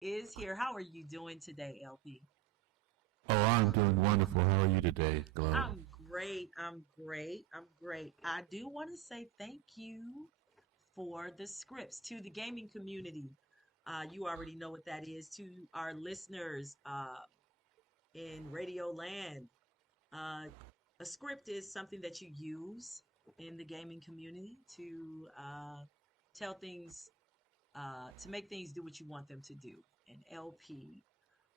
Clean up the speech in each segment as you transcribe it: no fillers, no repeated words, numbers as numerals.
Is here. How are you doing today, LP? Oh, I'm doing wonderful. How are you today, Glow? I'm great. I'm great. I'm great. I do want to say thank you for the scripts to the gaming community. You already know what that is. To our listeners in Radio Land, uh, a script is something that you use in the gaming community to tell things, to make things do what you want them to do. And LP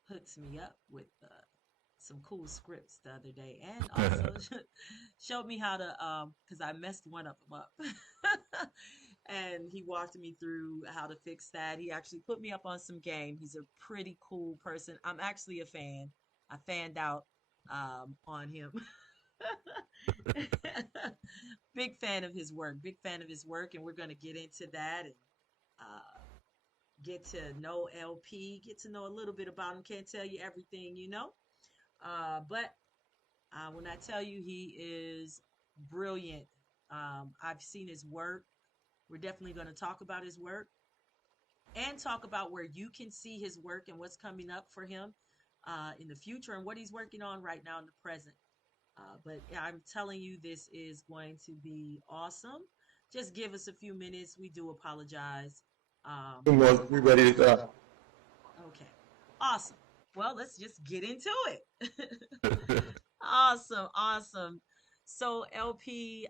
hooks me up with some cool scripts the other day, and also showed me how to because I messed one of them up. And he walked me through how to fix that. He actually put me up on some game. He's a pretty cool person. I'm actually a fan. I fanned out on him. Big fan of his work. Big fan of his work, and we're going to get into that and uh, get to know LP, get to know a little bit about him. Can't tell you everything, but when I tell you he is brilliant, I've seen his work. We're definitely going to talk about his work and talk about where you can see his work and what's coming up for him in the future and what he's working on right now in the present. But yeah, I'm telling you, this is going to be awesome. Just give us a few minutes. We do apologize. Um, We ready to go. okay. Awesome. Well, let's just get into it. Awesome. Awesome. So, LP,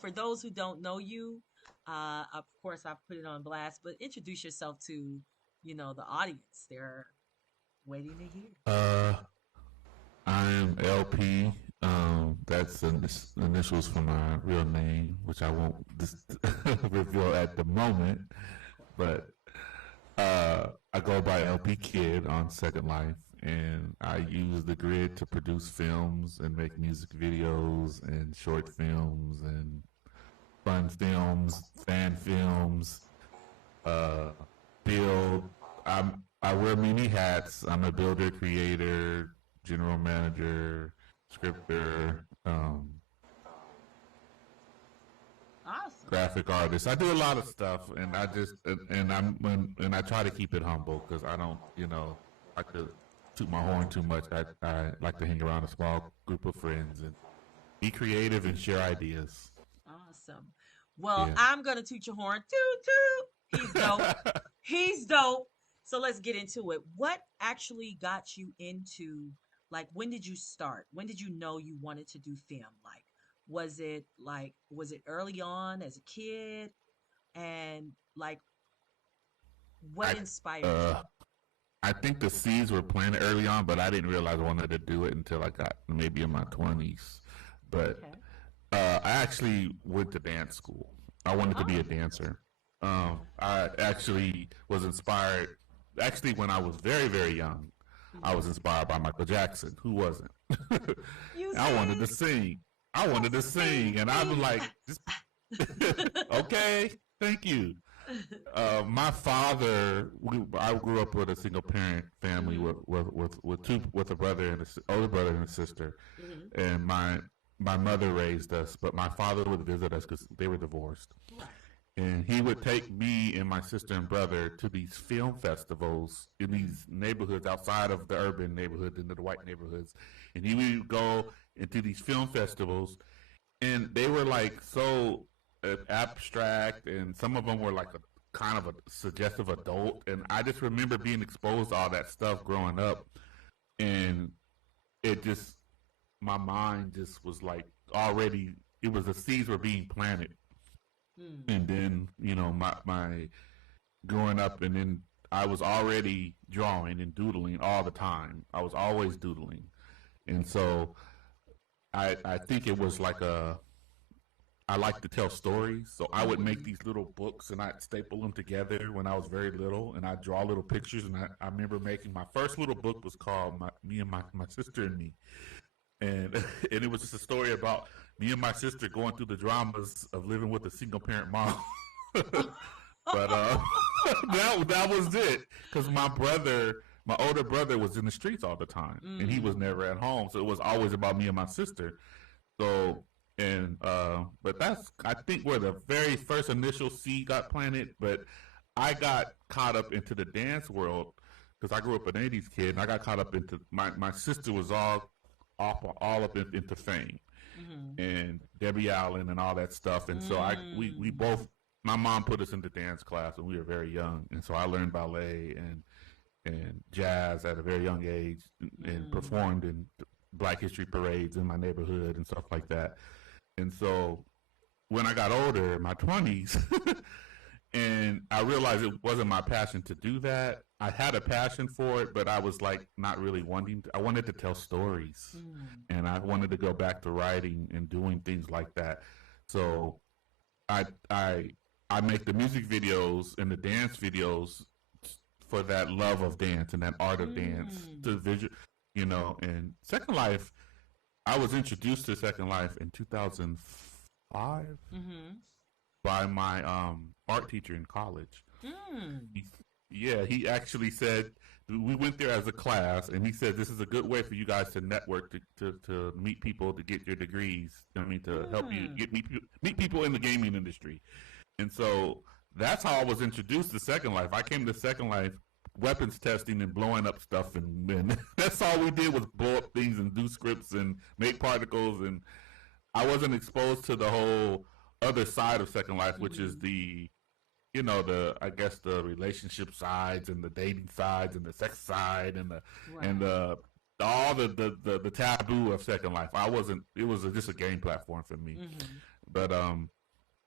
for those who don't know you, of course, I've put it on blast, but introduce yourself to, the audience. They're waiting to hear. Uh, I'm LP. That's the initials for my real name, which I won't reveal at the moment. But I go by LP Kid on Second Life, and I use the grid to produce films and make music videos and short films and fun films, fan films. Uh, build. I wear many hats. I'm a builder, creator, general manager, scripter, Awesome. graphic artist. I do a lot of stuff, and I just and I try to keep it humble because I don't like to toot my horn too much. I like to hang around a small group of friends and be creative and share ideas. Awesome. Well, Yeah. I'm going to toot your horn. Toot, toot. He's dope. He's dope. So let's get into it. What actually got you into, like, when did you start? When did you know you wanted to do film? Was it early on as a kid? And like, what I inspired you? uh I think the seeds were planted early on, but I didn't realize I wanted to do it until I got maybe in my 20s. But Okay. I actually went to dance school. I wanted to be a Oh, dancer. I actually was inspired. Actually, when I was very, very young, I was hmm inspired by Michael Jackson. Who wasn't? you I wanted sing? to sing. I wanted to Sing, sing, and I was sing. like, just, okay, thank you. My father, I grew up with a single parent family hmm with a brother and older brother and a sister, hmm and my mother raised us, but my father would visit us because they were divorced, Right. and he would take me and my sister and brother to these film festivals in Mm. these neighborhoods outside of the urban neighborhoods into the white neighborhoods, and he would go into these film festivals, and they were like so abstract, and some of them were like a kind of a suggestive adult, and I just remember being exposed to all that stuff growing up, and it just my mind just was like already it was the seeds were being planted, Mm. and then my growing up, and then I was already drawing and doodling all the time. I was always doodling, and so I think it was like a I like to tell stories, so I would make Mm-hmm. these little books and I'd staple them together when I was very little, and I'd draw little pictures. And I remember making my first little book was called Me and my sister and me, and and it was just a story about me and my sister going through the dramas of living with a single parent mom. But that was it, because my older brother, was in the streets all the time, and he was Mm. never at home, so it was always about me and my sister. So and but that's, I think, where the very first initial seed got planted. But I got caught up into the dance world because I grew up an '80s kid, and I got caught up into my sister was all up into fame Mm-hmm. and Debbie Allen and all that stuff. And so we Mm. both, my mom put us into dance class when we were very young, and so I learned ballet and jazz at a very young age, and Mm. performed in Black History parades in my neighborhood and stuff like that. And so when I got older, in my 20s, and I realized it wasn't my passion to do that. I had a passion for it, but I was like not really wanting to. I wanted to tell stories, Mm. and I wanted to go back to writing and doing things like that. So I I I make the music videos and the dance videos for that love of dance and that art of dance Mm. to visual, And Second Life, I was introduced to Second Life in 2005 Mm-hmm. by my art teacher in college. Mm. He, yeah, he actually said, we went there as a class, and he said this is a good way for you guys to network, to meet people, to get your degrees. I mean, to help you Mm. meet people in the gaming industry. And so that's how I was introduced to Second Life. I came to Second Life weapons testing and blowing up stuff, and that's all we did was blow up things and do scripts and make particles. And I wasn't exposed to the whole other side of Second Life, which is Mm-hmm. the I guess the relationship sides and the dating sides and the sex side and the and Right. the all the taboo of Second Life. I wasn't. It was just a game platform for me. Mm-hmm. But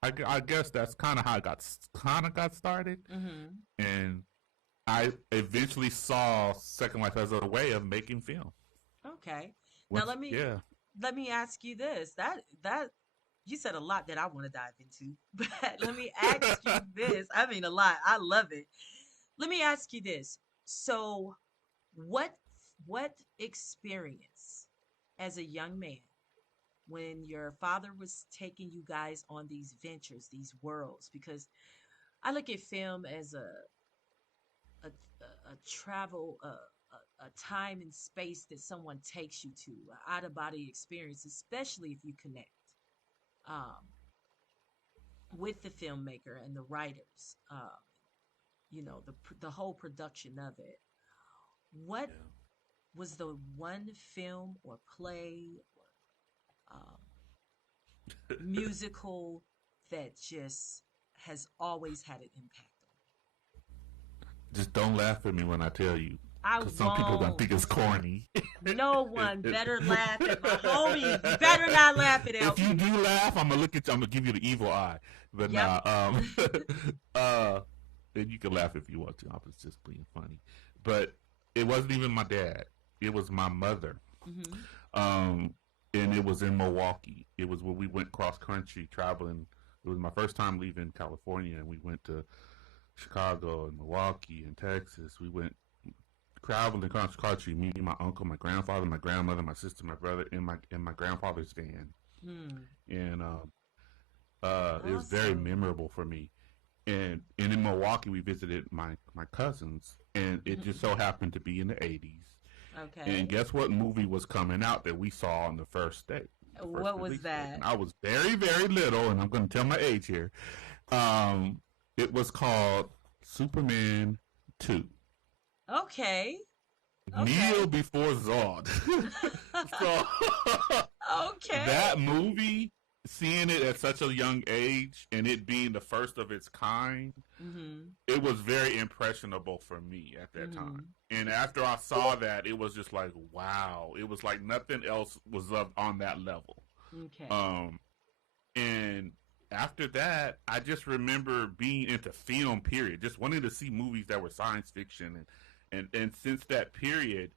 I guess that's kind of how I got started, Mm-hmm. and I eventually saw Second Life as a way of making film. Okay. Now Once, yeah, let me ask you this. That you said a lot that I want to dive into, but let me ask you this. I mean, a lot. I love it. Let me ask you this. So, what what experience as a young man when your father was taking you guys on these ventures, these worlds? Because I look at film as a travel, a time and space that someone takes you to, an out of body experience, especially if you connect um, with the filmmaker and the writers. The whole production of it. What yeah. was the one film or play or musical that just has always had an impact Just don't laugh at me when I tell you, on you? because I some people are gonna won't. think it's corny. No one better laugh at my homie. You better not laugh at If you LP. do laugh, I'm gonna look at you. I'm gonna give you the evil eye. But Yep. nah, uh, and you can laugh if you want to. I was just being funny. But it wasn't even my dad. It was my mother. Hmm. Um, and it was in Milwaukee. It was when we went cross country traveling. It was my first time leaving California, and we went to Chicago and Milwaukee and Texas. We went traveling across country. Me, my uncle, my grandfather, my grandmother, my sister, my brother, and my grandfather's van. Hmm. And it was very Awesome. memorable for me. And in Milwaukee, we visited my cousins, and it just Hmm. so happened to be in the '80s. And Okay. guess what movie was coming out that we saw on the first day, the first What was release date? And that? I was very, very little, and I'm going to tell my age here. Um, it was called Superman 2. Okay. Kneel Okay. before Zod. So Okay. that movie, seeing it at such a young age and it being the first of its kind, Hmm. it was very impressionable for me at that time. Hmm. And after I saw that, it was just like, wow. It was like nothing else was up on that level. Okay. Um, and after that, I just remember being into film. Period. Just wanting to see movies that were science fiction, and since that period,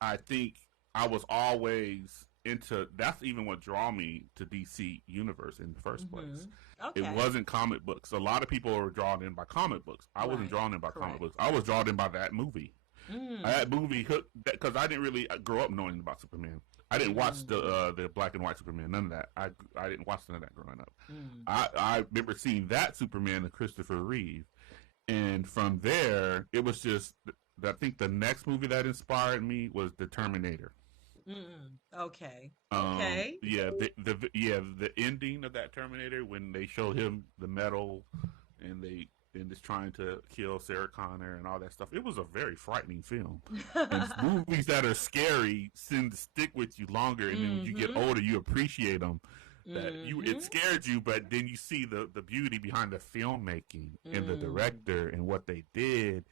I think I was always into. That's even what drew me to DC Universe in the first place. It Okay. wasn't comic books. A lot of people were drawn in by comic books. I wasn't Right. drawn in by comic Correct. books. I was drawn in by that movie. Mm. That movie hooked because I didn't really grow up knowing about Superman. I didn't watch Mm. the black and white Superman. None of that. I didn't watch none of that growing up. Mm. I remember seeing that Superman and Christopher Reeve, and from there it was just. I think the next movie that inspired me was The Terminator. Mm. Okay. Okay. Yeah, the ending of that Terminator when they showed him the metal and they and just trying to kill Sarah Connor and all that stuff. It was a very frightening film. And movies that are scary tend to stick with you longer, and then when you get Mm-hmm. older, you appreciate them. That you Mm-hmm. it scared you, but then you see the beauty behind the filmmaking and the Mm. director and what they did.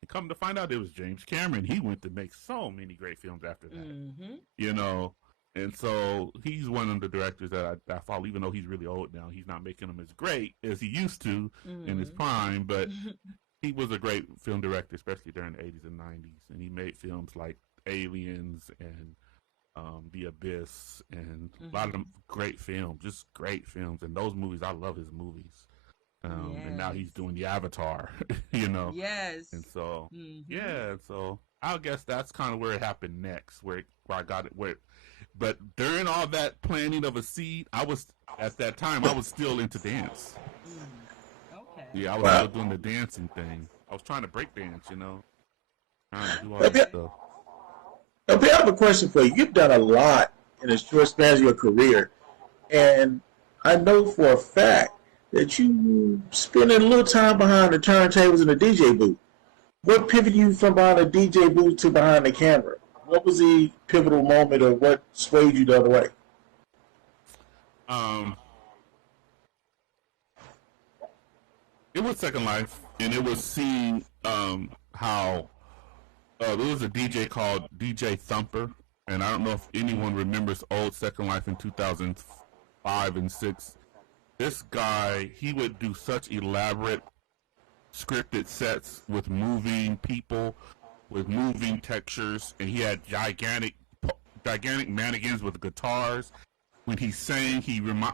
And come to find out, it was James Cameron. He went to make so many great films after that. Mm-hmm. You know, and so he's one of the directors that I follow, even though he's really old now. He's not making them as great as he used to in his Mm-hmm. prime, but he was a great film director, especially during the 80s and 90s. And he made films like Aliens and The Abyss and a lot of Mm-hmm. them great films, just great films. And those movies, I love his movies. And now he's Yes. doing the Avatar, you know. And Yes. so, Mm-hmm. yeah, so I guess that's kind of where it happened next, where I got it. But during all that planting of a seed, I was at that time I was still into dance. Mm. Okay. Yeah, I was still Wow. doing the dancing thing. I was trying to break dance, trying to do all LP, that stuff. LP, I have a question for you. You've done a lot in a short span of your career, and I know for a fact that you spending a little time behind the turntables in the DJ booth. What pivoted you from behind the DJ booth to behind the camera? What was the pivotal moment, or what swayed you the other way? Um, it was Second Life, and it was seeing how there was a DJ called DJ Thumper, and I don't know if anyone remembers old Second Life in 2005 and six. This guy, he would do such elaborate scripted sets with moving people, with moving textures, and he had gigantic mannequins with guitars. When he sang,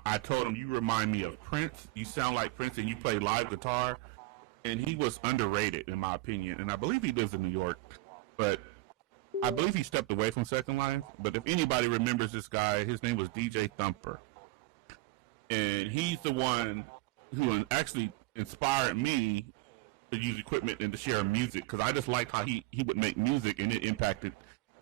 I told him, "You remind me of Prince. You sound like Prince, and you play live guitar." And he was underrated, in my opinion. And I believe he lives in New York, but I believe he stepped away from Second Life. But if anybody remembers this guy, his name was DJ Thumper, and he's the one who actually inspired me to use equipment and to share music, because I just liked how he would make music and it impacted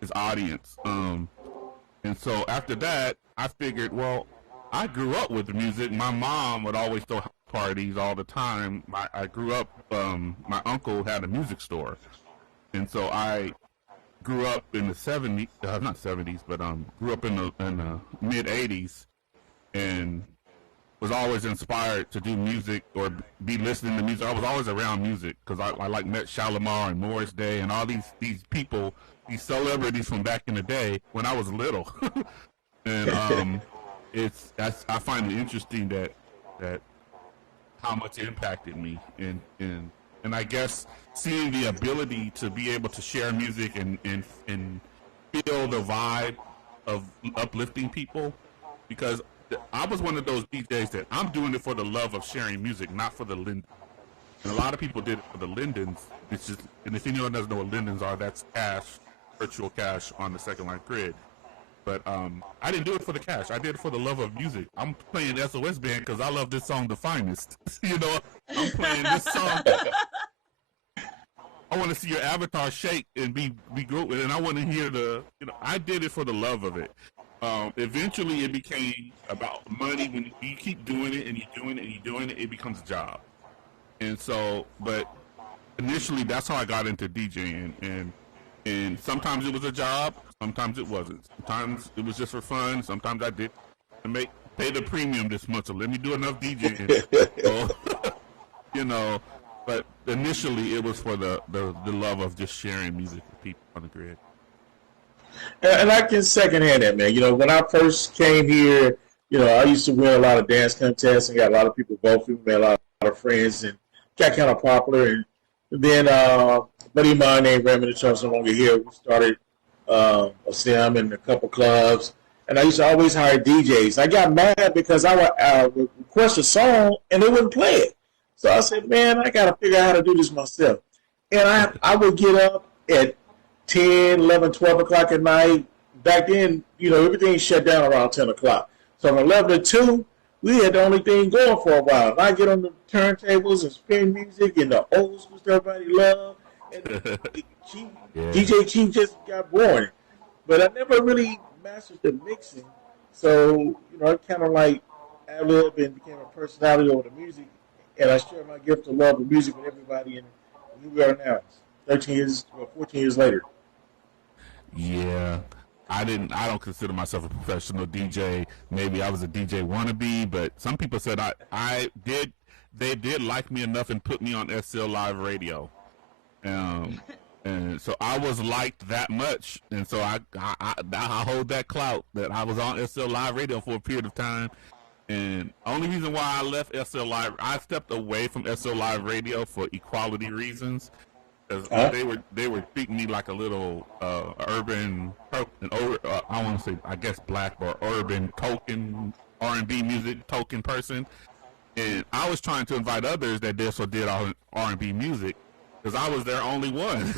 his audience. And so after that, I figured, well, I grew up with the music. My mom would always throw house parties all the time. I grew up. My uncle had a music store, and so I grew up in the '70s, not '70s, but grew up in the mid '80s, and was always inspired to do music or be listening to music. I was always around music because I like met Shalimar and Morris Day and all these people, these celebrities from back in the day when I was little. And I find it interesting that how much it impacted me, and I guess seeing the ability to be able to share music and feel the vibe of uplifting people, because I was one of those DJs that I'm doing it for the love of sharing music, not for the Linden. And a lot of people did it for the Lindens. It's just, and if anyone doesn't know what Lindens are, that's cash, virtual cash on the Second Life grid. But I didn't do it for the cash. I did it for the love of music. I'm playing SOS Band because I love this song, The Finest. I'm playing this song. I want to see your avatar shake and be good with it. And I want to hear I did it for the love of it. Eventually, it became about money. When you keep doing it and you're doing it and you're doing it, it becomes a job. And so, but initially, that's how I got into DJing. And sometimes it was a job, sometimes it wasn't. Sometimes it was just for fun. Sometimes I did to pay the premium this month. So let me do enough DJing. So, But initially, it was for the love of just sharing music with people on the grid. And I can secondhand that, man. When I first came here, I used to win a lot of dance contests and got a lot of people vote for me, made a lot of friends, and got kind of popular. And then a buddy of mine named Raymond Charles no longer here. We started a sim and a couple clubs, and I used to always hire DJs. I got mad because I would request a song and they wouldn't play it. So I said, man, I got to figure out how to do this myself. And I would get up at 10, 11, 12 o'clock at night. Back then, everything shut down around 10 o'clock. So from 11 to 2, we had the only thing going for a while. And I get on the turntables and spin music and the old school stuff everybody loved. And DJ Chief just got born. But I never really mastered the mixing. So, I kind of like ad-lib and became a personality over the music. And I share my gift of love of music with everybody. And here we are now, 14 years later. Yeah. I don't consider myself a professional DJ. Maybe I was a DJ wannabe, but some people said they did like me enough and put me on SL Live Radio. And so I was liked that much. And so I hold that clout that I was on SL Live Radio for a period of time. And only reason why I left SL Live, I stepped away from SL Live Radio for equality reasons. They were treating me like a little urban, I want to say, I guess, black or urban token R&B music token person, and I was trying to invite others that did R&B music because I was their only one,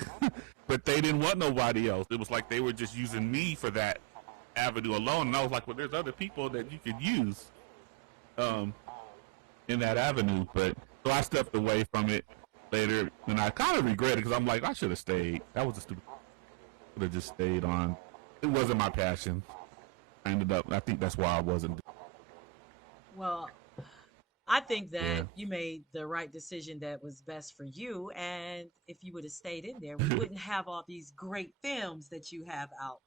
but they didn't want nobody else. It was like they were just using me for that avenue alone, and I was like, well, there's other people that you could use, in that avenue, but so I stepped away from it later, and I kind of regret it because I'm like, I should have stayed. That was a stupid. I could have just stayed on. It wasn't my passion. I think that's why I wasn't. Well, I think that you made the right decision that was best for you. And if you would have stayed in there, we wouldn't have all these great films that you have out.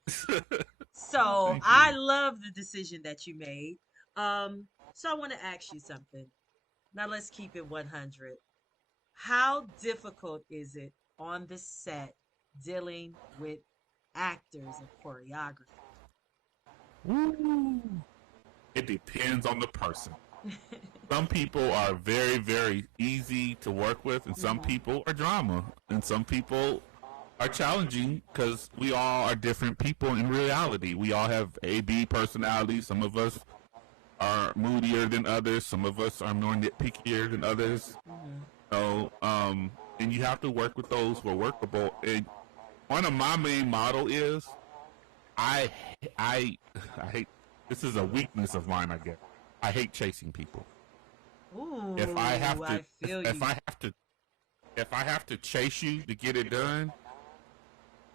So I love the decision that you made. So I want to ask you something. Now let's keep it 100. How difficult is it on the set dealing with actors and choreography? Woo. It depends on the person. Some people are very, very easy to work with, and some people are drama, and some people are challenging because we all are different people in reality. We all have A-B personalities. Some of us are moodier than others. Some of us are more nitpickier than others. So, and you have to work with those who are workable. And one of my main motto is, I hate. This is a weakness of mine, I guess. I hate chasing people. Ooh, if I have to, I feel you. If I have to chase you to get it done,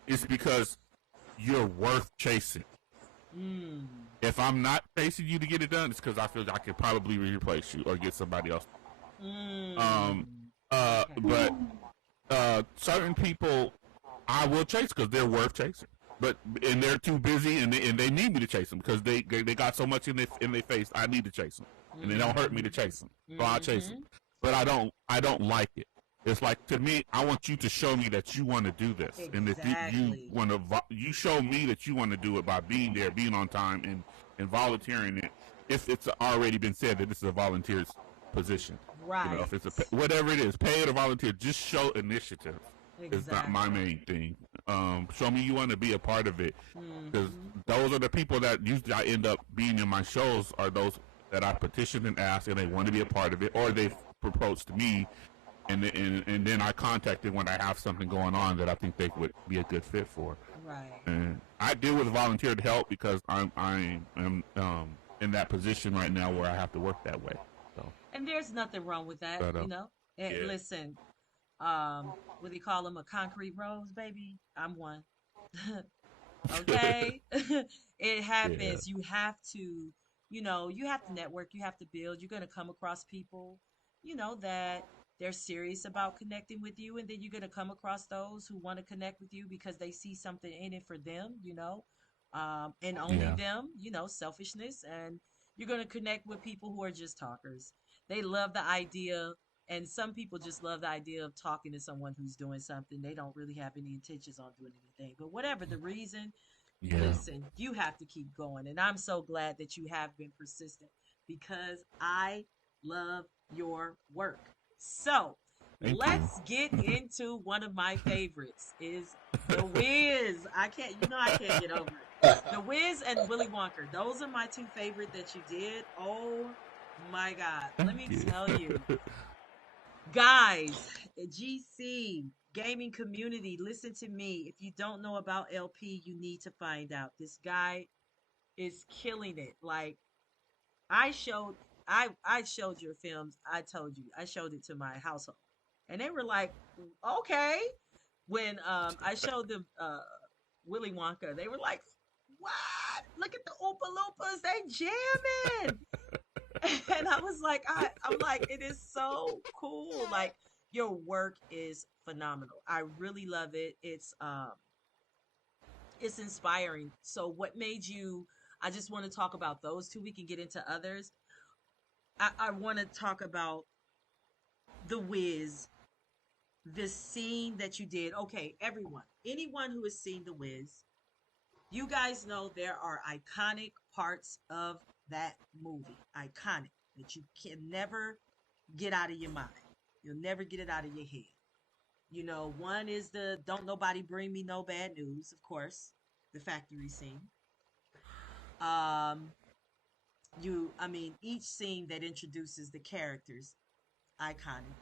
it's because you're worth chasing. If I'm not chasing you to get it done, it's because I feel I could probably replace you or get somebody else. But certain people I will chase because they're worth chasing. And they're too busy and they need me to chase them because they got so much in their face. I need to chase them, and they don't hurt me to chase them, so I'll chase them. But I don't like it. It's like, to me, I want you to show me that you want to do this, and that you want to. You show me that you want to do it by being there, being on time, and volunteering it. If it's already been said that this is a volunteer position, right? If it's whatever it is, paid or volunteer, just show initiative. It's not my main thing. Show me you want to be a part of it, because those are the people that usually I end up being in my shows are those that I petitioned and asked, and they want to be a part of it, or they've proposed to me, and then I contacted when I have something going on that I think they would be a good fit for. Right. And I deal with volunteer to help because I am in that position right now where I have to work that way. So. And there's nothing wrong with that, Listen. What do you call them? A concrete rose, baby? I'm one. Okay? It happens. Yeah. You have to, you have to network. You have to build. You're going to come across people, that they're serious about connecting with you. And then you're going to come across those who want to connect with you because they see something in it for them, and only them, selfishness. And you're going to connect with people who are just talkers. They love the idea. And some people just love the idea of talking to someone who's doing something. They don't really have any intentions on doing anything. But whatever the reason, Yeah. Listen, you have to keep going. And I'm so glad that you have been persistent because I love your work. So Thank you. let's get into one of my favorites is The Wiz. I can't get over it. The Wiz and Willy Wonka. Those are my two favorite that you did. Oh my God. Let Thank me you. tell you. Guys, GC gaming community, listen to me. If you don't know about LP, you need to find out. This guy is killing it. Like I showed I showed your films. I told you. I showed it to my household. And they were like, "Okay." When I showed them Willy Wonka, they were like, "What? Look at the Oompa Loompas. They jamming." And I was like, I'm like, it is so cool. Like your work is phenomenal. I really love it. It's inspiring. So what made you I just want to talk about those two. We can get into others. I want to talk about the Wiz, the scene that you did. Okay, everyone, anyone who has seen the Wiz, you guys know there are iconic parts of that movie. Iconic that you can never get out of your mind. You'll never get it out of your head. You know, one is the don't nobody bring me no bad news, of course, the factory scene. Um, I mean, each scene that introduces the characters, iconic.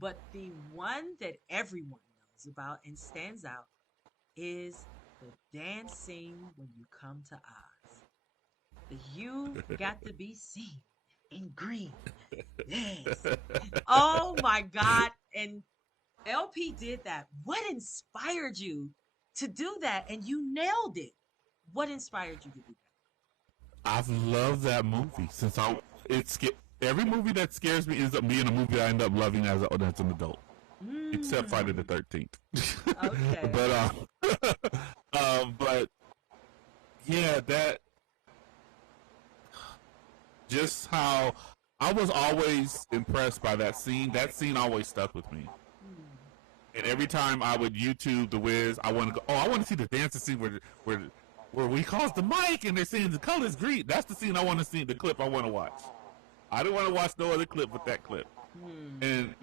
But the one that everyone knows about and stands out is the dance scene when you come to Oz. The You've Got to Be Seen in Green. Yes. Oh my God. And LP did that. What inspired you to do that? And you nailed it. What inspired you to do I've loved that movie since every movie that scares me ends up being a movie I end up loving as an adult, that? except Friday the 13th. Okay. But yeah, that just how I was always impressed by that scene. That scene always stuck with me. Hmm. And every time I would YouTube The Wiz, I want to go. Oh, I want to see the dancing scene where we calls the mic and they're saying the color's green. That's the scene I want to see. The clip I want to watch. I didn't want to watch no other clip but that clip. And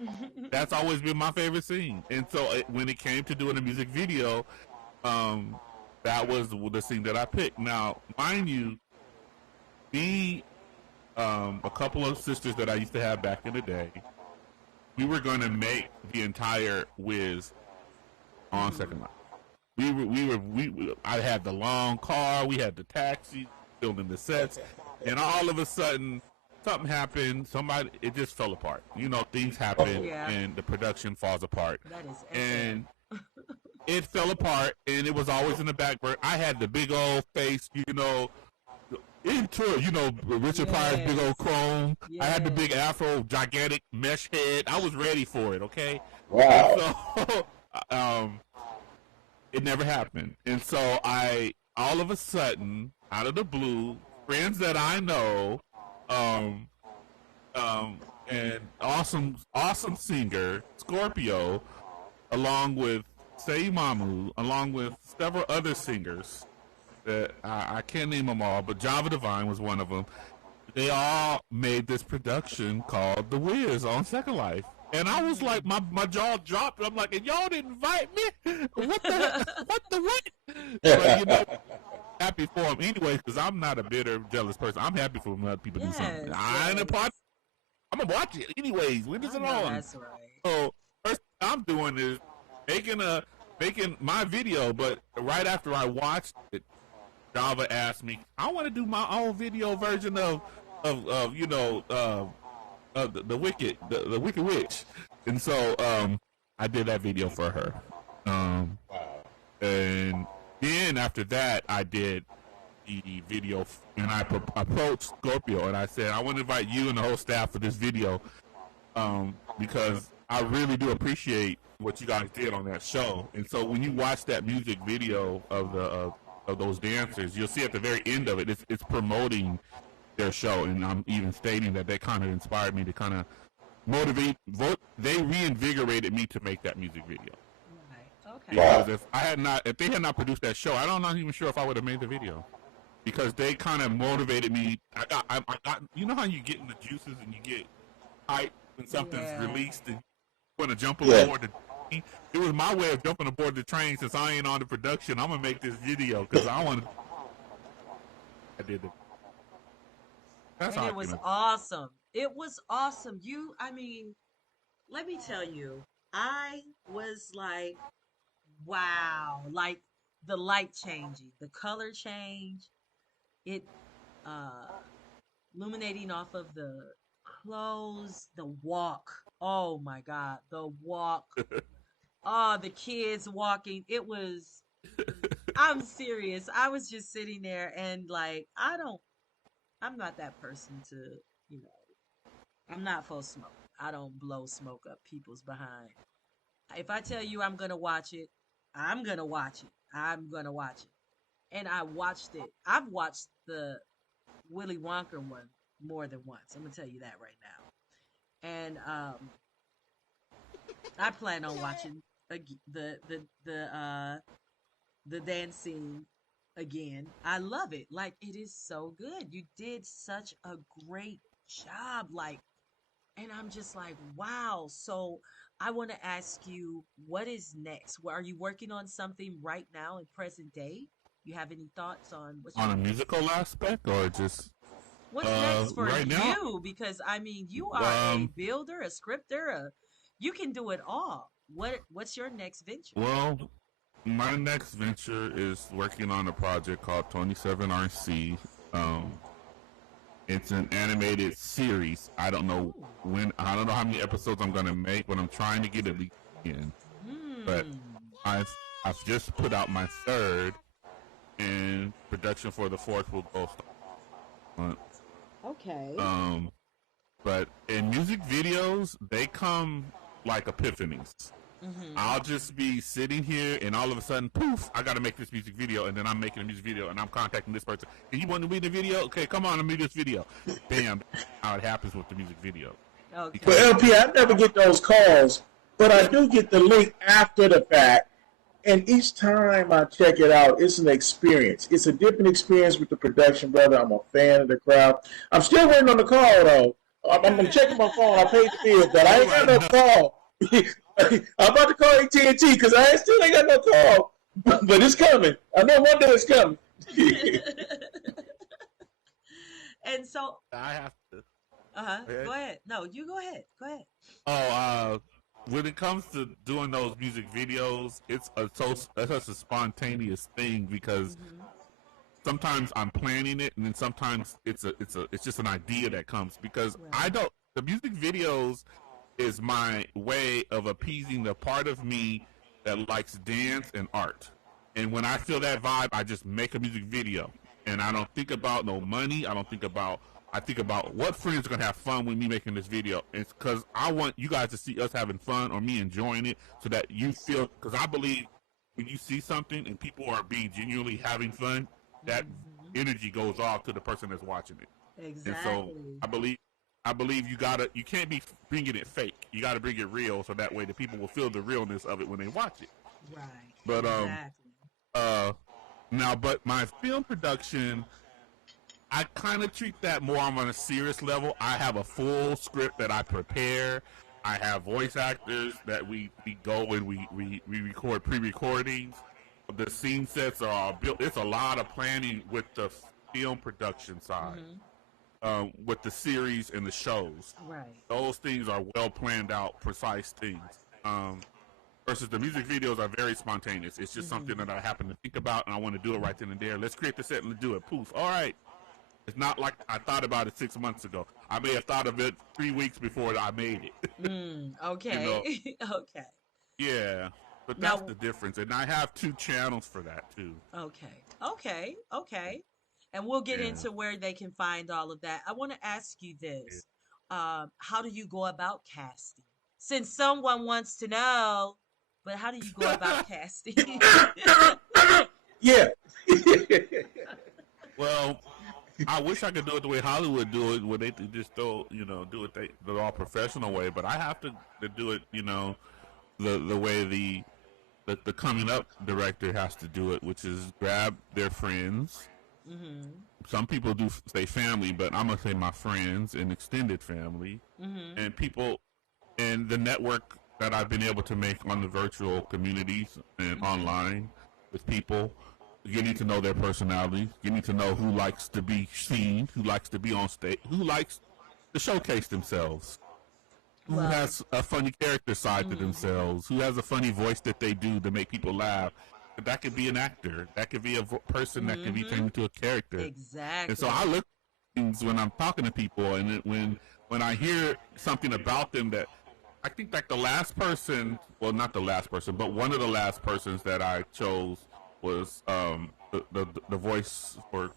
that's always been my favorite scene. And so when it came to doing a music video, that was the scene that I picked. Now, mind you, me, a couple of sisters that I used to have back in the day, we were going to make the entire Wiz on Hmm. Second Life. I had the long car, we had the taxi, building the sets, and all of a sudden, something happened. It just fell apart. You know, things happen, Yeah, and the production falls apart, that is and SL. it fell apart, and it was always in the back burner. I had the big old face, Richard Pryor's big Yes. old chrome. I had the Yes. big afro, gigantic mesh head. I was ready for it, okay? And Wow. so, um, it never happened. And so all of a sudden, out of the blue, friends that I know, um, and awesome singer, Scorpio, along with Say Mamu, along with several other singers that I can't name them all, but Java Divine was one of them. They all made this production called The Wiz on Second Life. And I was like, Mm. my jaw dropped. I'm like, and y'all didn't invite me? What the, what the, what? But, happy for him anyway, because I'm not a bitter, jealous person. I'm happy for when other people do something. Yes, I ain't a yes. part. I'm going to watch it anyways. When is I it know on? that's right. So, first thing I'm doing is making my video, but right after I watched it, Java asked me, I want to do my own video version of the Wicked Witch, and so I did that video for her, and then after that I did the video, and I approached Scorpio and I said I want to invite you and the whole staff for this video, because I really do appreciate what you guys did on that show, and so when you watch that music video of those dancers, you'll see at the very end of it, it's promoting their show, and I'm even stating that they kind of inspired me to kind of they reinvigorated me to make that music video. Right. Okay. Because if they had not produced that show, I'm not even sure if I would have made the video. Because they kind of motivated me. I got, you know how you get in the juices and you get hype when something's released and you want to jump aboard the train. It was my way of jumping aboard the train. Since I ain't on the production, I'm gonna make this video because I want to. I did it. That's And how it was awesome. It was awesome. Let me tell you, I was like, wow, like the light changing, the color change, it uh illuminating off of the clothes, the walk. Oh my God, the walk. Oh, the kids walking. I'm serious. I was just sitting there and like, I'm not that person to, you know, I'm not for smoke. I don't blow smoke up people's behind. If I tell you I'm gonna watch it, I'm gonna watch it. I'm gonna watch it. And I watched it. I've watched the Willy Wonka one more than once. I'm gonna tell you that right now. And I plan on watching the dance scene again. I love it. Like it is so good. You did such a great job. Like, and I'm just like, wow. So I want to ask you, what is next? Are you working on something right now in present day? You have any thoughts on what's on your a next? musical aspect or just What's next for right now. you? Because I mean, you are a builder, a scripter, you can do it all. What's your next venture? Well, my next venture is working on a project called 27RC. It's an animated series. I don't know I don't know how many episodes I'm going to make, but I'm trying to get at least in. But I've just put out my third, and production for the fourth will go start. Okay. But in music videos, they come like epiphanies. I'll just be sitting here, and all of a sudden, poof! I got to make this music video, and then I'm making a music video, and I'm contacting this person. Hey, you want to be in the video? Okay, come on, let me do this video. Bam! How it happens with the music video. Okay. But LP, I never get those calls, but I do get the link after the fact. And each time I check it out, it's an experience. It's a different experience with the production, brother. I'm a fan of the crowd. I'm still waiting on the call, though. I'm checking my phone. I paid the bill, but I ain't got no call. I'm about to call AT&T because I still ain't got no call. But it's coming. I know one day it's coming. And so I have to. Go ahead. No, you go ahead. Go ahead. When it comes to doing those music videos, it's such a spontaneous thing because sometimes I'm planning it, and then sometimes it's just an idea that comes because the music videos is my way of appeasing the part of me that likes dance and art. And when I feel that vibe, I just make a music video, and I don't think about no money. I think about what friends are going to have fun with me making this video. It's because I want you guys to see us having fun or me enjoying it so that you feel, because I believe when you see something and people are being genuinely having fun, that energy goes off to the person that's watching it. Exactly. And so I believe you can't be bringing it fake. You got to bring it real so that way the people will feel the realness of it when they watch it. Right. But, but my film production, I kind of treat that more on a serious level. I have a full script that I prepare. I have voice actors that we go and we record pre-recordings. The scene sets are all built. It's a lot of planning with the film production side, with the series and the shows. Right. Those things are well planned out, precise things. Versus the music videos are very spontaneous. It's just something that I happen to think about and I want to do it right then and there. Let's create the set and do it. Poof. All right. It's not like I thought about it 6 months ago. I may have thought of it 3 weeks before I made it. Okay. Okay. Yeah. But that's the difference. And I have 2 channels for that, too. Okay. And we'll get into where they can find all of that. I want to ask you this. How do you go about casting? Since someone wants to know, but how do you go about casting? Yeah. Well, I wish I could do it the way Hollywood do it, where they just do it the all professional way. But I have to do it, the way the coming up director has to do it, which is grab their friends. Mm-hmm. Some people do say family, but I'm gonna say my friends and extended family, Mm-hmm. and people, and the network that I've been able to make on the virtual communities and Mm-hmm. online with people, getting to know their personalities, getting to know who likes to be seen, who likes to be on stage, who likes to showcase themselves, who Well, has a funny character side to mm-hmm. themselves, who has a funny voice that they do to make people laugh. That could be an actor. That could be a person that can be Mm-hmm. turned into a character. And so I Exactly. look at things when I'm talking to people, and when I hear something about them that I think like the last person, well, not the last person, but one of the last persons that I chose was the voice for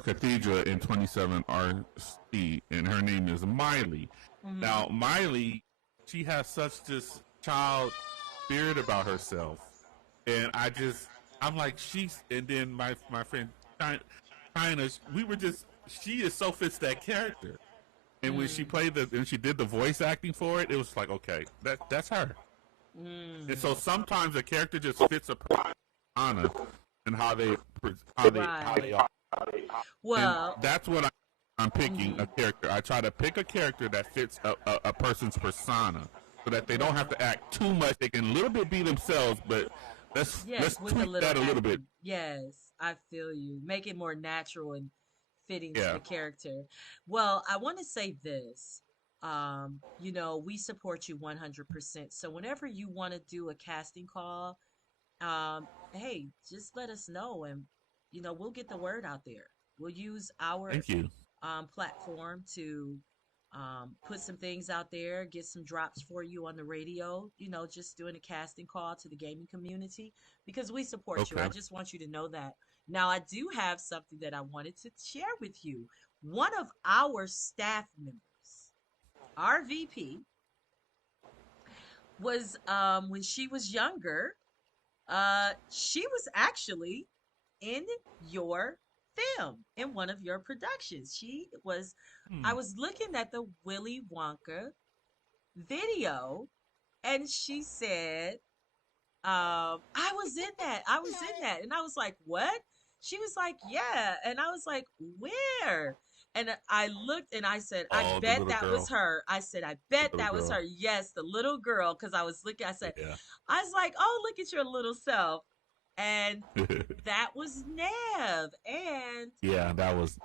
Cathedra in 27 RC, and her name is Miley. Mm-hmm. Now, Miley, she has such this child spirit about herself, and I'm like, and then my friend China, we were just, she is so fits that character. And when she Mm. played and she did the voice acting for it, it was like, okay, that's her. And Mm. so sometimes a character just fits a persona and how Right. they are. And Well, that's what I'm picking mm-hmm. a character. I try to pick a character that fits a person's persona, so that they don't have Right. to act too much. They can a little bit be themselves, but let's Yes, with a tweak little that a little bit. acting. Yes, I feel you. Make it more natural and fitting to Yeah, the character. Well, I want to say this. We support you 100%. So whenever you want to do a casting call, hey, just let us know and we'll get the word out there. We'll use our thank you. platform to put some things out there, get some drops for you on the radio, just doing a casting call to the gaming community because we support you. I Okay. just want you to know that. Now, I do have something that I wanted to share with you. One of our staff members, our VP, was when she was younger, she was actually in your film, in one of your productions. I Hmm. was looking at the Willy Wonka video and she said, I was in that. I was in that. And I was like, what? She was like, yeah. And I was like, where? And I looked and I said, I Oh, the bet little that was girl. her. I said, I The bet little that was her. girl. Yes, the little girl. Cause I was looking, Yeah. I was like, oh, look at your little self. And that was Nev. And Yeah, that was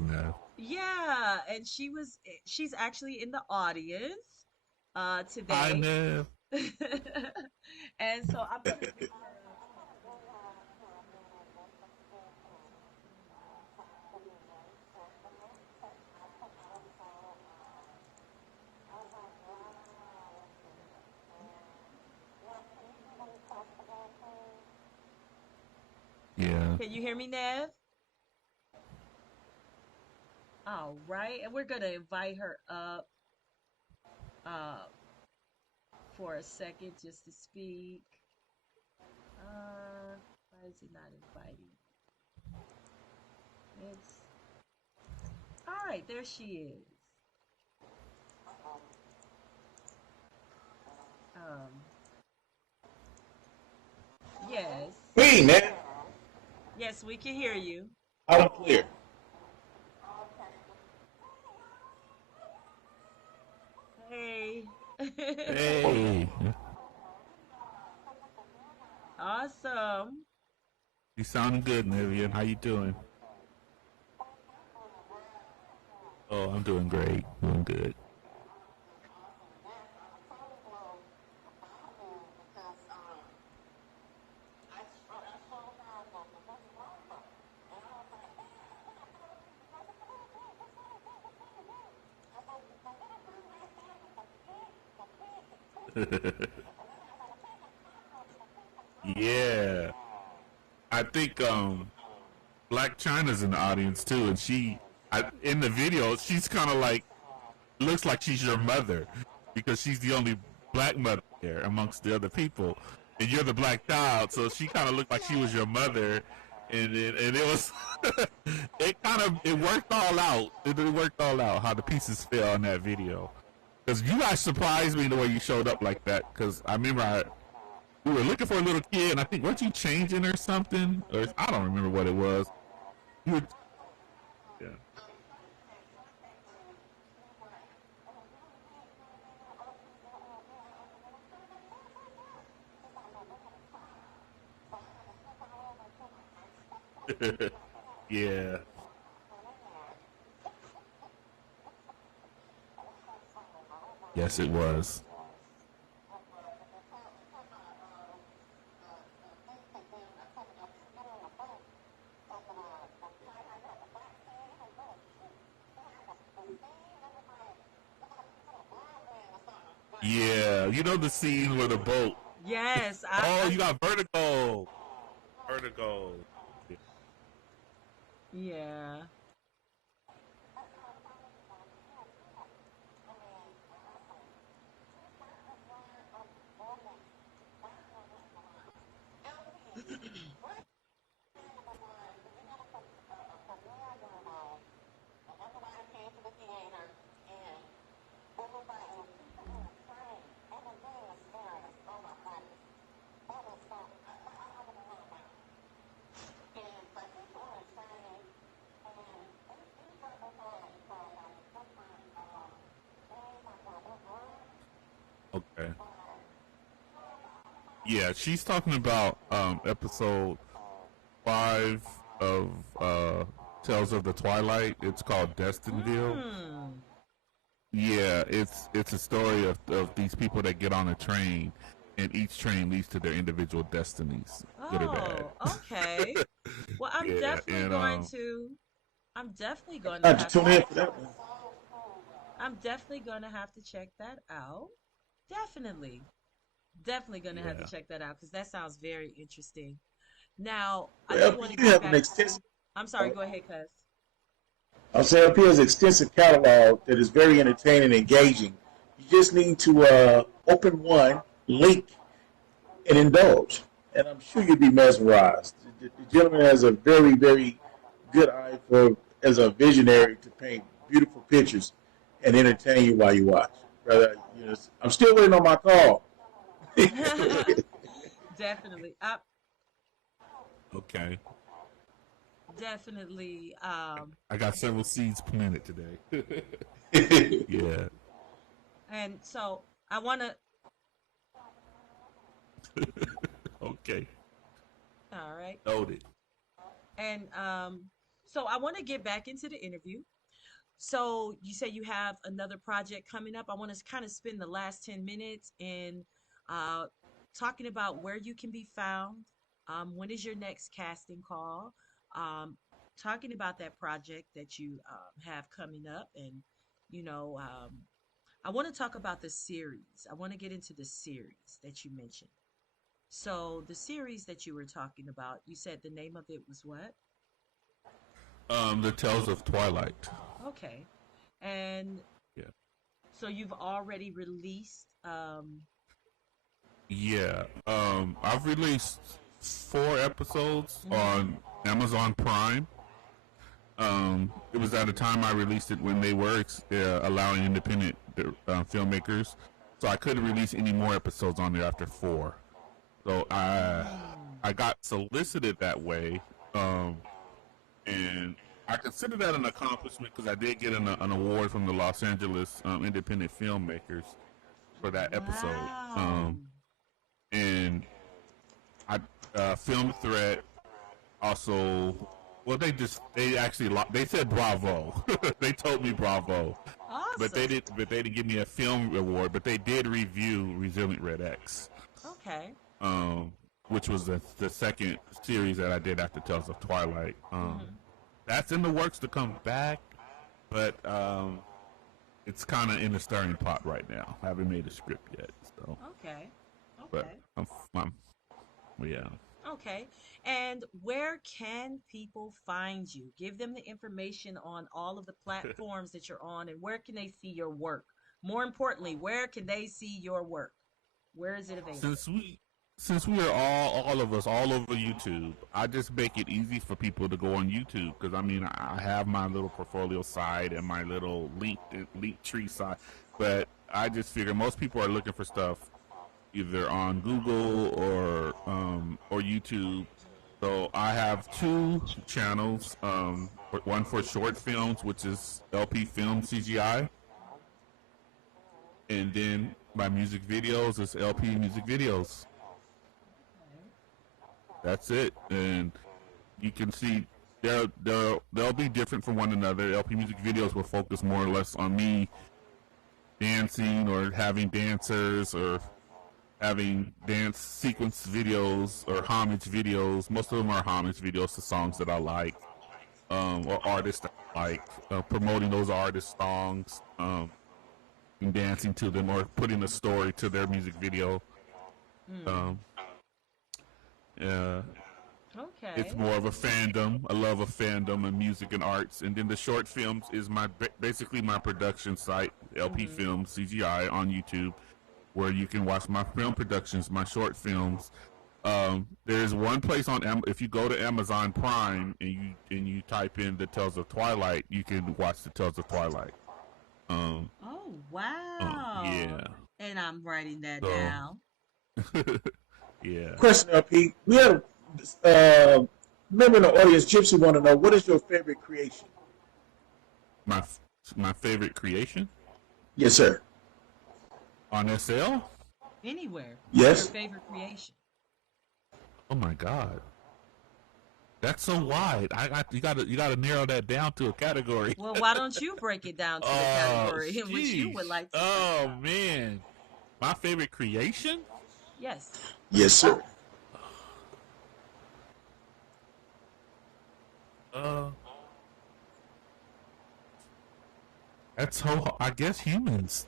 Nev. yeah, and she's actually in the audience Hi, today. Nev. And so I'm gonna bring her up. Yeah. Can you hear me, Nev? All right, and we're gonna invite her up uh for a second just to speak. Why is it not inviting? It's all right, there she is. Um, yes. Me, man. Yes, we can hear you. Out and clear. Hey. Hey. Awesome. You sounding good, Nivian. How you doing? Oh, I'm doing great. Doing good. Yeah. I think Black China's in the audience too, and in the video, she's kind of like looks like she's your mother because she's the only black mother there amongst the other people, and you're the black child, so she kind of looked like she was your mother, and it was it worked all out. It worked all out how the pieces fell in that video. Because you guys surprised me the way you showed up like that. Because I remember we were looking for a little kid, and I think weren't you changing or something, or I don't remember what it was. You were, yeah. Yeah. Yes, it was. Yeah, you know the scene where the boat. Yes, Oh, you got vertigo. Vertigo. yeah. Okay. Yeah, she's talking about episode 5 of Tales of the Twilight. It's called Destinville. Hmm. Yeah, it's a story of these people that get on a train, and each train leads to their individual destinies, good or bad. Oh, okay. Well, Yeah, and I'm definitely going I to have to have to tune in for that one. I'm definitely going to have to check that out. Definitely. Definitely going to have to yeah. check that out because that sounds very interesting. Now, I Well, do LP, want to you get have an back. extensive. I'm sorry, go ahead, cuz. I'll say LP has an extensive catalog that is very entertaining and engaging. You just need to open one, link, and indulge. And I'm sure you'll be mesmerized. The gentleman has a very, very good eye for as a visionary to paint beautiful pictures and entertain you while you watch. Brother, I'm still waiting on my call. Definitely. Okay. Definitely. I got several seeds planted today. Yeah. And so I want to, Okay. all right. Noted. And so I want to get back into the interview. So you say you have another project coming up. I want to kind of spend the last 10 minutes in uh, talking about where you can be found. When is your next casting call? Um, Talking about that project that you have coming up. And, you know, I want to talk about the series. I want to get into the series that you mentioned. So the series that you were talking about, you said the name of it was what? The Tales of Twilight. Okay. And Yeah. so you've already released Yeah. I've released 4 episodes on Amazon Prime. It was at a time I released it when they were allowing independent filmmakers, so I couldn't release any more episodes on there after 4. So I got solicited that way, and I consider that an accomplishment because I did get an award from the Los Angeles independent filmmakers for that episode. wow. And I Film Threat also. Well, they actually they said bravo. They told me bravo, but Awesome. they didn't give me a film award. But they did review Resilient Red X, Okay. um, which was the second series that I did after Tales of Twilight. Hmm. That's in the works to come back, but it's kind of in the stirring pot right now. I haven't made a script yet, so Okay. but Okay. I'm yeah. Okay. And where can people find you? Give them the information on all of the platforms that you're on and where can they see your work? More importantly, where can they see your work? Where is it available? since we since we are all of us all over YouTube, I just make it easy for people to go on YouTube because I mean I have my little portfolio side and my little link tree side, but I just figure most people are looking for stuff either on Google or YouTube. So I have two channels. One for short films, which is LP Film CGI, and then my music videos is LP Music Videos. That's it, and you can see they'll be different from one another. LP Music Videos will focus more or less on me dancing or having dancers or having dance sequence videos or homage videos. Most of them are homage videos to songs that I like, or artists that I like, promoting those artist songs, and dancing to them or putting a story to their music video. Um, uh, it's Okay. more of a fandom, a love of fandom and music and arts. And then the short films is basically my production site, LP Film CGI on YouTube, where you can watch my film productions, my short films. There's one place on if you go to Amazon Prime and you type in the Tales of Twilight, you can watch the Tales of Twilight. Oh, wow. Yeah. And I'm writing that So down. yeah. Question, LP. We had a member in the audience, Gypsy, want to know, what is your favorite creation? My favorite creation Yes, sir. on SL. Anywhere. Yes. Your favorite creation. Oh my God. That's so wide. You gotta narrow that down to a category. Well, why don't you break it down to the category in which you Jeez. would like to? Oh man, my favorite creation. Yes. Yes, sir. That's so. I guess humans.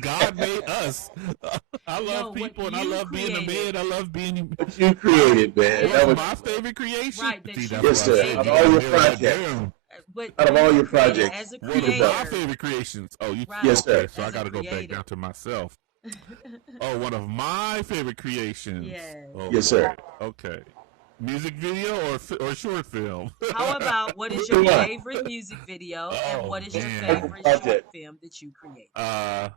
God made us. I love No, what people and I you love being a man. created. I love being. What you created, man. What's That was my favorite creation? Right, that See, you that's yes, what I sir. said. Out You of all gotta your narrow that projects. down. But Out of you all your created projects. as a What are my creator. favorite creations? Oh, you. Right. Yes, Okay, sir. so I As a got to go back creator. down to myself. Oh, one of my favorite creations. Yes. Oh, Yes, sir. okay. Music video or short film? How about what is your Come on. favorite music video and Oh, what is your man. favorite short Project. film that you create? I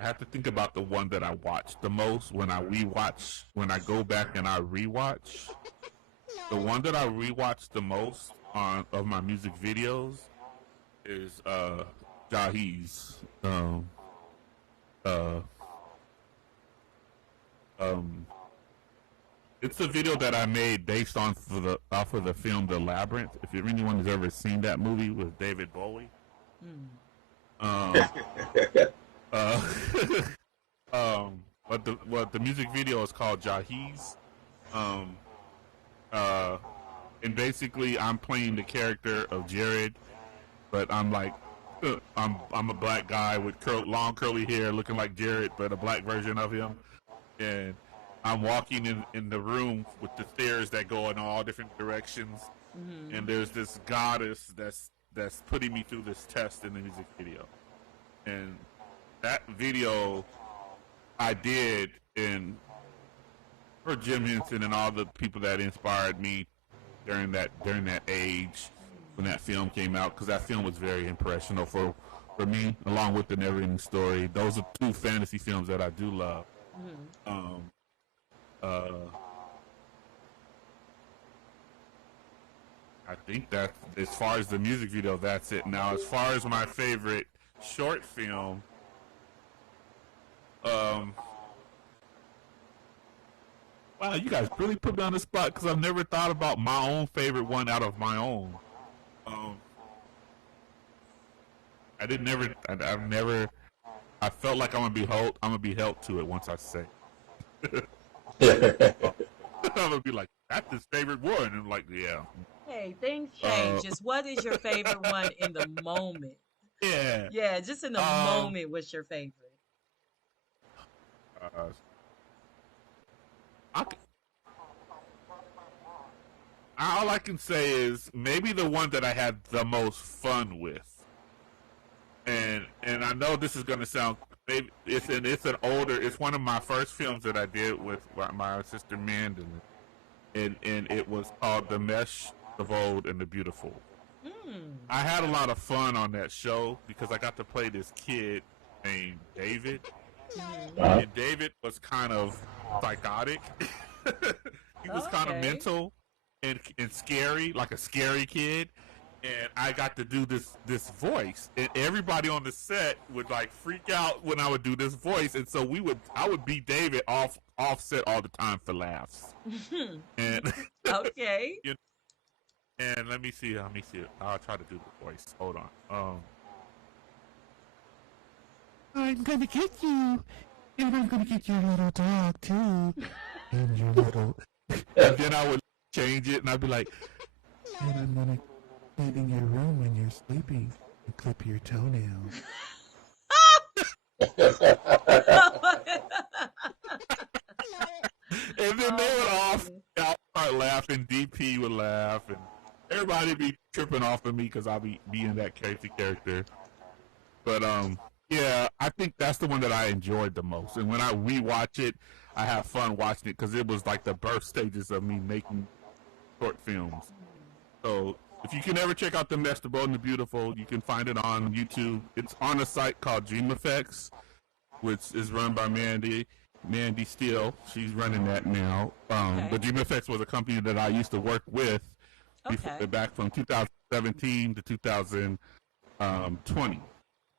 have to think about the one that I watch the most when I go back and I rewatch. The one that I rewatch the most of my music videos is Jahi's. It's a video that I made based off of the film The Labyrinth. If anyone has ever seen that movie with David Bowie. Um, uh, but the music video is called Jahi's. And basically I'm playing the character of Jared, but I'm like, I'm a black guy with long curly hair, looking like Jared, but a black version of him, and I'm walking in the room with the stairs that go in all different directions, and there's this goddess that's putting me through this test in the music video, and that video I did for Jim Henson and all the people that inspired me during that age when that film came out, because that film was very impressional for me, along with the Neverending Story. Those are two fantasy films that I do love. I think that as far as the music video, that's it. Now, as far as my favorite short film, wow, you guys really put me on the spot because I've never thought about my own favorite one out of my own. I've never. I felt like I'm gonna be held to it once I say. I'm gonna be like, that's his favorite one, and I'm like, yeah. Hey, things change. Just what is your favorite one in the moment? Yeah. Yeah, just in the moment, what's your favorite? All I can say is maybe the one that I had the most fun with, and I know this is gonna sound maybe it's one of my first films that I did with my sister Mandan, and it was called The Mesh, the Bold, and the Beautiful. I had a lot of fun on that show because I got to play this kid named David, Hmm. Uh, and David was kind of psychotic. He was kind of Okay. mental and scary, like a scary kid. And I got to do this voice, and everybody on the set would like freak out when I would do this voice, and so I would be David offset all the time for laughs. And Okay. you and let me see. I'll try to do the voice. Hold on. I'm gonna get you, and I'm gonna get your little dog too, and your little. And then I would change it, and I'd be like, and I'm gonna get in your room when you're sleeping and clip your toenails. And then they Oh would my all goodness. start laughing. DP would laugh, and everybody be tripping off of me because I'll be being that crazy character. But yeah, I think that's the one that I enjoyed the most. And when I rewatch it, I have fun watching it because it was like the birth stages of me making short films. So if you can ever check out The Mess, the Bold and the Beautiful, you can find it on YouTube. It's on a site called Dream Effects, which is run by Mandy Steele. She's running that now. Okay. But Dream Effects was a company that I used to work with Okay. back from 2017 to 2020.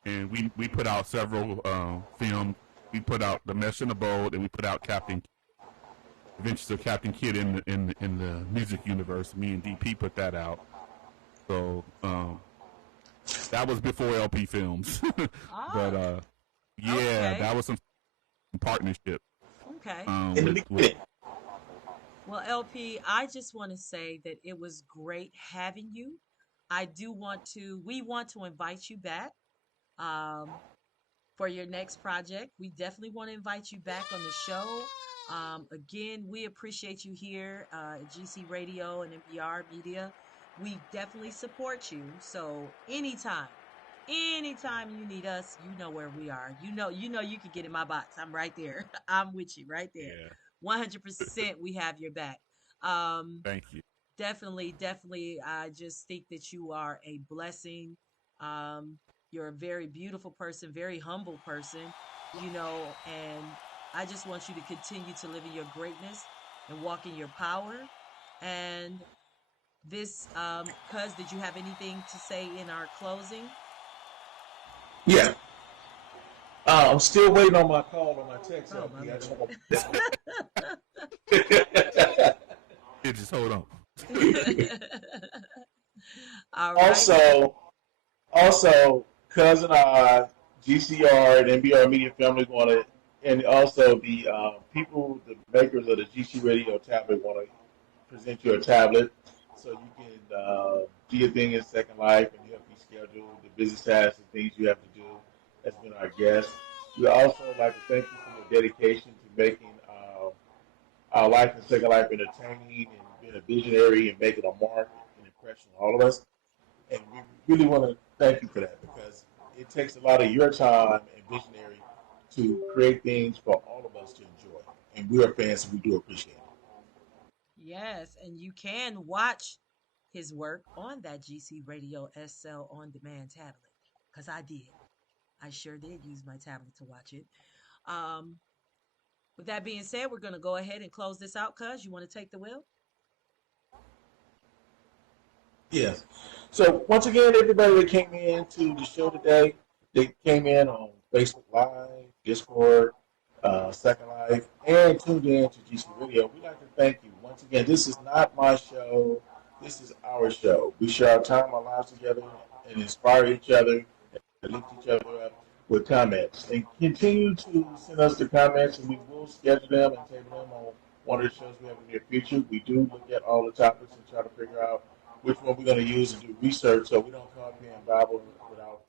And we put out several films. We put out The Mesh and the Bold, and we put out Adventures of Captain Kidd in the music universe. Me and DP put that out. So that was before LP Films. Ah. But yeah, Okay. that was some partnership. Okay. in the With beginning. Well, LP, I just want to say that it was great having you. We want to invite you back um, for your next project. We definitely want to invite you back on the show. Again, we appreciate you here at GC Radio and NPR Media. We definitely support you. So anytime you need us, you know where we are. You know you can get in my box. I'm right there. I'm with you right there. yeah, 100% we have your back. Um, thank you. definitely. I just think that you are a blessing. Um, you're a very beautiful person, very humble person, and I just want you to continue to live in your greatness and walk in your power. And Cuz, did you have anything to say in our closing? Yeah. I'm still waiting on my call or my text, Oh, my LP. I just Lord. want to. Yeah, just hold on. All right. also, also, cousin GCR and NBR Media Family want to, and also the people, the makers of the GC Radio tablet want to present you a tablet so you can do your thing in Second Life and help you schedule the busy tasks and things you have to do. That's been our guest. We also like to thank you for your dedication to making our life in Second Life entertaining and being a visionary and making a mark and impression on all of us. And we really want to thank you for that because it takes a lot of your time and visionary to create things for all of us to enjoy. And we are fans, and we do appreciate it. Yes, and you can watch his work on that GC Radio SL on demand tablet. Because I did. I sure did use my tablet to watch it. Um, with that being said, we're going to go ahead and close this out, cuz. You want to take the wheel? Yes. So once again, everybody that came in to the show today, they came in on Facebook Live, Discord, Second Life, and tuned in to GC Radio. We'd like to thank you. Once again, this is not my show. This is our show. We share our time, our lives together, and inspire each other and lift each other up with comments. And continue to send us the comments, and we will schedule them and table them on one of the shows we have in the near future. We do look at all the topics and try to figure out which one we're going to use and do research so we don't come up here and babble without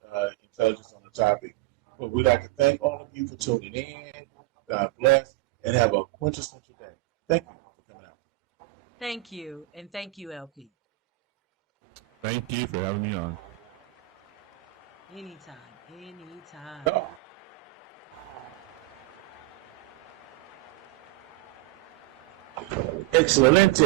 intelligence on the topic. But we'd like to thank all of you for tuning in. God bless, and have a quintessential day. Thank you for coming out. Thank you. And thank you, LP. Thank you for having me on. Anytime. Anytime. Oh. Excelente.